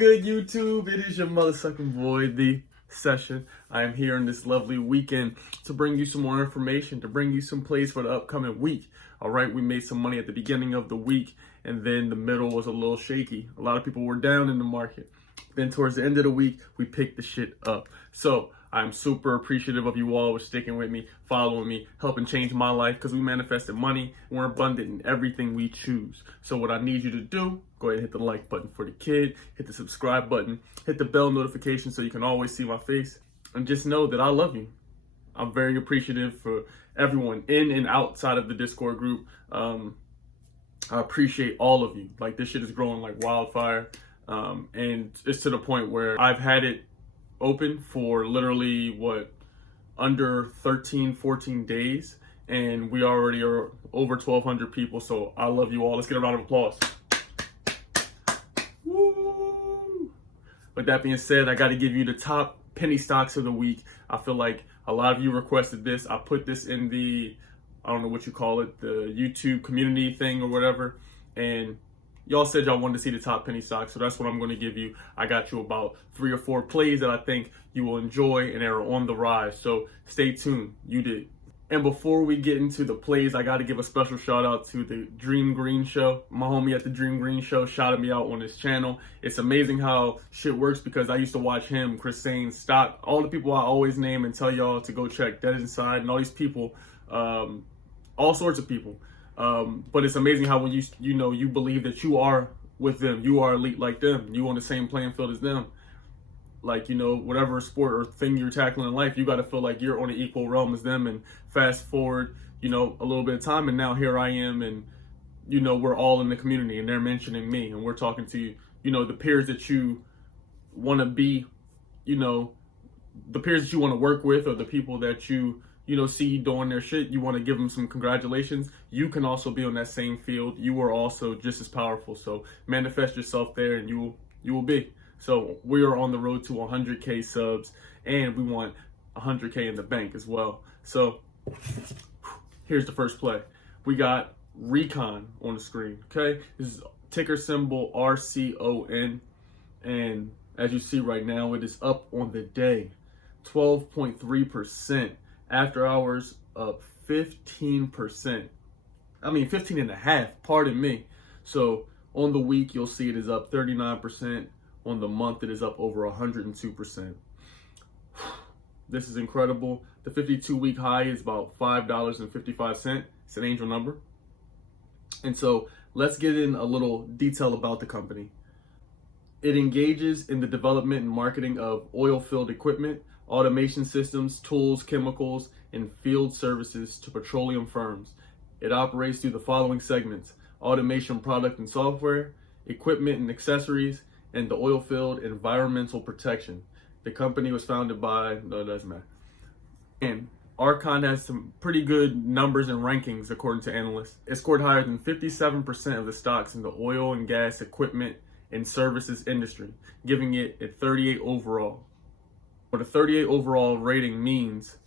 good, YouTube? It is your motherfucking boy, the Session. I am here on this lovely weekend to bring you some more information, to bring you some plays for the upcoming week. All right, we made some money at the beginning of the week, and then the middle was a little shaky. A lot of people were down in the market. Then towards the end of the week, we picked the shit up. So I'm super appreciative of you all for sticking with me, following me, helping change my life, because we manifested money. We're abundant in everything we choose. So what I need you to do, go ahead and hit the like button for the kid, hit the subscribe button, hit the bell notification so you can always see my face, and just know that I love you. I'm very appreciative for everyone in and outside of the Discord group. I appreciate all of you. Like, this shit is growing like wildfire. And it's to the point where I've had it open for literally under 13, 14 days. And we already are over 1,200 people. So I love you all. Let's get a round of applause. Woo! With that being said, I got to give you the top penny stocks of the week. I feel like a lot of you requested this. I put this in the, I don't know what you call it, the YouTube community thing or whatever. And y'all said y'all wanted to see the top penny stocks, so that's what I'm going to give you. I got you about 3 or 4 plays that I think you will enjoy and are on the rise. So stay tuned. You did. And before we get into the plays, I got to give a special shout out to the Dream Green Show. My homie at the Dream Green Show shouted me out on his channel. It's amazing how shit works, because I used to watch him, Chris Sain, Stock, all the people I always name and tell y'all to go check Dead Inside, and all these people, all sorts of people. But it's amazing how when you believe that you are with them, you are elite like them, you on the same playing field as them. Like, whatever sport or thing you're tackling in life, you got to feel like you're on an equal realm as them. And fast forward, a little bit of time, and now here I am, and we're all in the community, and they're mentioning me, and we're talking to the peers that you want to be, the peers that you want to work with, or the people that you see doing their shit. You want to give them some congratulations. You can also be on that same field. You are also just as powerful. So manifest yourself there, and you will be. So we are on the road to 100K subs, and we want 100K in the bank as well. So here's the first play. We got Recon on the screen, okay? This is ticker symbol RCON, and as you see right now, it is up on the day, 12.3%. After hours up 15%. I mean 15.5%, pardon me. So on the week, you'll see it is up 39%. On the month, it is up over 102%. This is incredible. The 52-week high is about $5.55. It's an angel number. And so let's get in a little detail about the company. It engages in the development and marketing of oil-filled equipment, automation systems, tools, chemicals, and field services to petroleum firms. It operates through the following segments: automation product and software, equipment and accessories, and the oil field environmental protection. The company was founded by, no, it doesn't matter. And Archon has some pretty good numbers and rankings according to analysts. It scored higher than 57% of the stocks in the oil and gas equipment and services industry, giving it a 38 overall. What a 38 overall rating means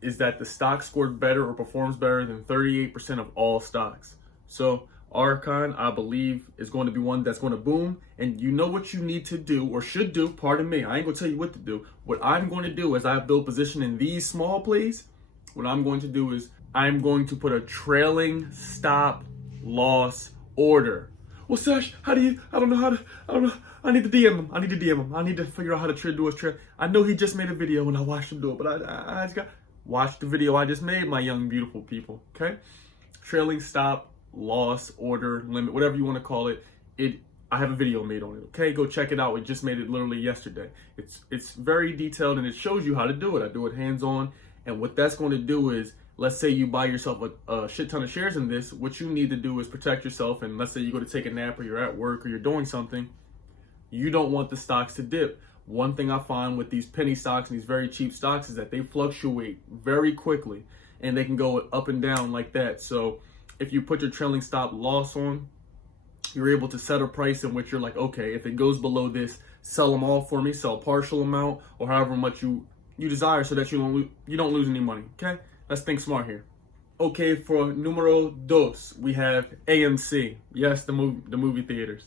is that the stock scored better or performs better than 38% of all stocks. So Archon, I believe, is going to be one that's going to boom. And you know what you need to do, or should do, pardon me, I ain't going to tell you what to do. What I'm going to do as I build position in these small plays, what I'm going to do is I'm going to put a trailing stop loss order. Well, Sesh, I don't know. I need to DM him. I need to figure out how to do his trade. I know he just made a video and I watched him do it, but I just got watch the video I just made, my young, beautiful people, okay? Trailing stop loss order limit, whatever you want to call it. I have a video made on it, okay? Go check it out. We just made it literally yesterday. It's very detailed, and it shows you how to do it. I do it hands-on, and what that's going to do is, let's say you buy yourself a shit ton of shares in this. What you need to do is protect yourself, and let's say you go to take a nap, or you're at work, or you're doing something. You don't want the stocks to dip. One thing I find with these penny stocks and these very cheap stocks is that they fluctuate very quickly, and they can go up and down like that. So if you put your trailing stop loss on, you're able to set a price in which you're like, okay, if it goes below this, sell them all for me, sell a partial amount, or however much you desire, so that you don't lose any money, okay? Let's think smart here. Okay, for numero dos, we have AMC. Yes, the movie theaters.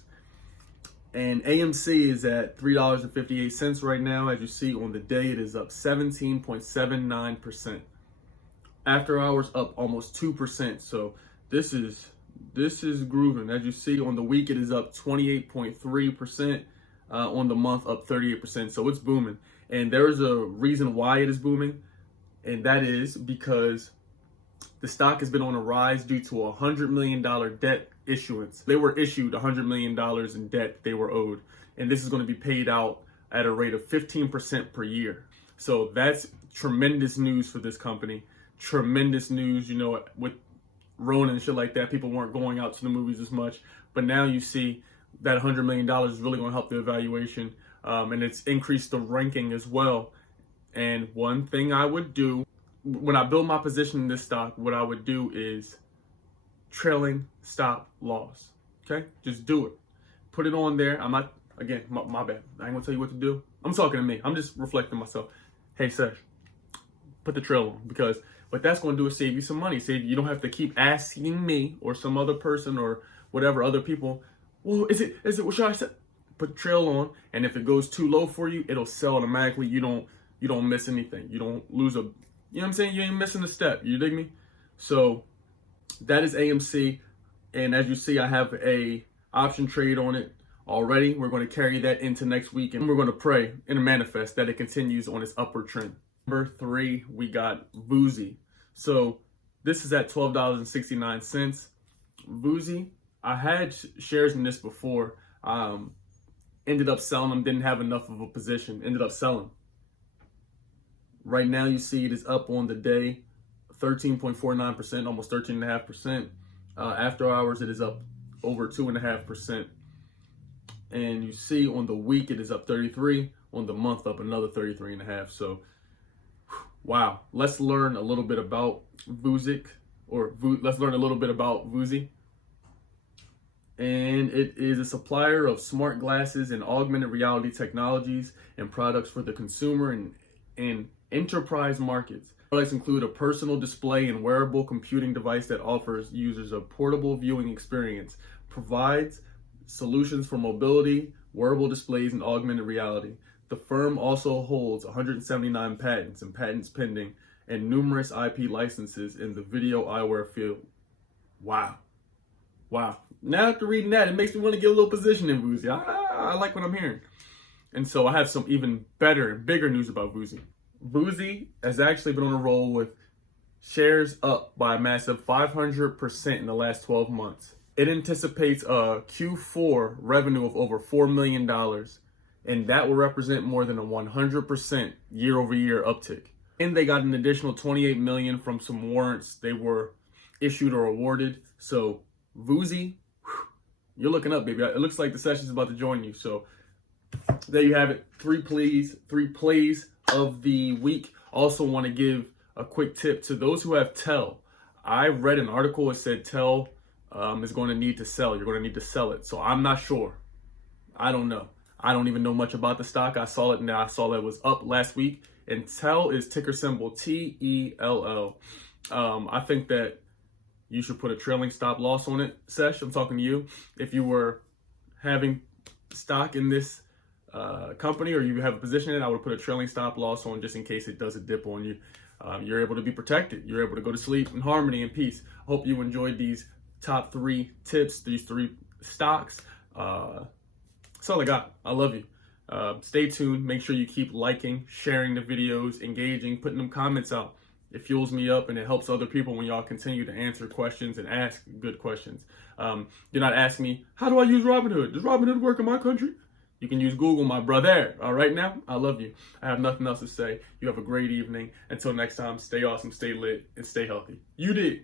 And AMC is at $3.58 right now. As you see on the day, it is up 17.79%. After hours up almost 2%. So this is grooving. As you see on the week, it is up 28.3%. On the month, up 38%. So it's booming. And there is a reason why it is booming. And that is because the stock has been on a rise due to a $100 million debt issuance. They were issued $100 million in debt they were owed. And this is going to be paid out at a rate of 15% per year. So that's tremendous news for this company. Tremendous news. You know, with Rona and shit like that, people weren't going out to the movies as much. But now you see that $100 million is really going to help the evaluation. And it's increased the ranking as well. And one thing I would do, when I build my position in this stock, what I would do is trailing stop loss. Okay? Just do it. Put it on there. I'm not, again, my bad. I ain't gonna tell you what to do. I'm talking to me. I'm just reflecting myself. Hey, Sesh, put the trail on, because what that's gonna do is save you some money. Save you don't have to keep asking me or some other person or whatever other people, well, is it, what should I say? Put the trail on, and if it goes too low for you, it'll sell automatically. You don't miss anything. You don't lose you know what I'm saying? You ain't missing a step. You dig me? So that is AMC. And as you see, I have a option trade on it already. We're going to carry that into next week, and we're going to pray and manifest that it continues on its upward trend. Number 3, we got 𝙎𝙬𝙬. So this is at $12.69. 𝙎𝙬𝙬, I had shares in this before. Ended up selling them, didn't have enough of a position, ended up selling. Right now you see it is up on the day 13.49%, almost 13.5%. After hours it is up over 2.5%. And you see on the week it is up 33, on the month up another 33.5. So wow, let's learn a little bit about 𝙎𝙬𝙬, let's learn a little bit about 𝙎𝙬𝙬. And it is a supplier of smart glasses and augmented reality technologies and products for the consumer and enterprise markets. Products include a personal display and wearable computing device that offers users a portable viewing experience, provides solutions for mobility, wearable displays, and augmented reality. The firm also holds 179 patents and patents pending and numerous IP licenses in the video eyewear field. Wow. Wow. Now after reading that, it makes me want to get a little position in 𝙎𝙬𝙬. I like what I'm hearing. And so I have some even better and bigger news about 𝙎𝙬𝙬. 𝙎𝙬𝙬 has actually been on a roll with shares up by a massive 500% in the last 12 months. It anticipates a Q4 revenue of over $4 million, and that will represent more than a 100% year-over-year uptick. And they got an additional $28 million from some warrants they were issued or awarded. So 𝙎𝙬𝙬, you're looking up, baby. It looks like the session's about to join you. So there you have it. 3 plays of the week. Also want to give a quick tip to those who have TEL. I read an article that said TEL is going to need to sell. You're going to need to sell it. So I'm not sure. I don't know. I don't even know much about the stock. I saw it and I saw that it was up last week. And TEL is ticker symbol TELL. I think that you should put a trailing stop loss on it. Sesh, I'm talking to you. If you were having stock in this company or you have a position in it, I would put a trailing stop loss on just in case it does a dip on you. You're able to be protected. You're able to go to sleep in harmony and peace. I hope you enjoyed these top 3 tips, these 3 stocks. That's all I got. I love you. Stay tuned. Make sure you keep liking, sharing the videos, engaging, putting them comments out. It fuels me up and it helps other people when y'all continue to answer questions and ask good questions. You're not asking me, how do I use Robinhood? Does Robinhood work in my country? You can use Google, my brother. All right now, I love you. I have nothing else to say. You have a great evening. Until next time, stay awesome, stay lit, and stay healthy. You did.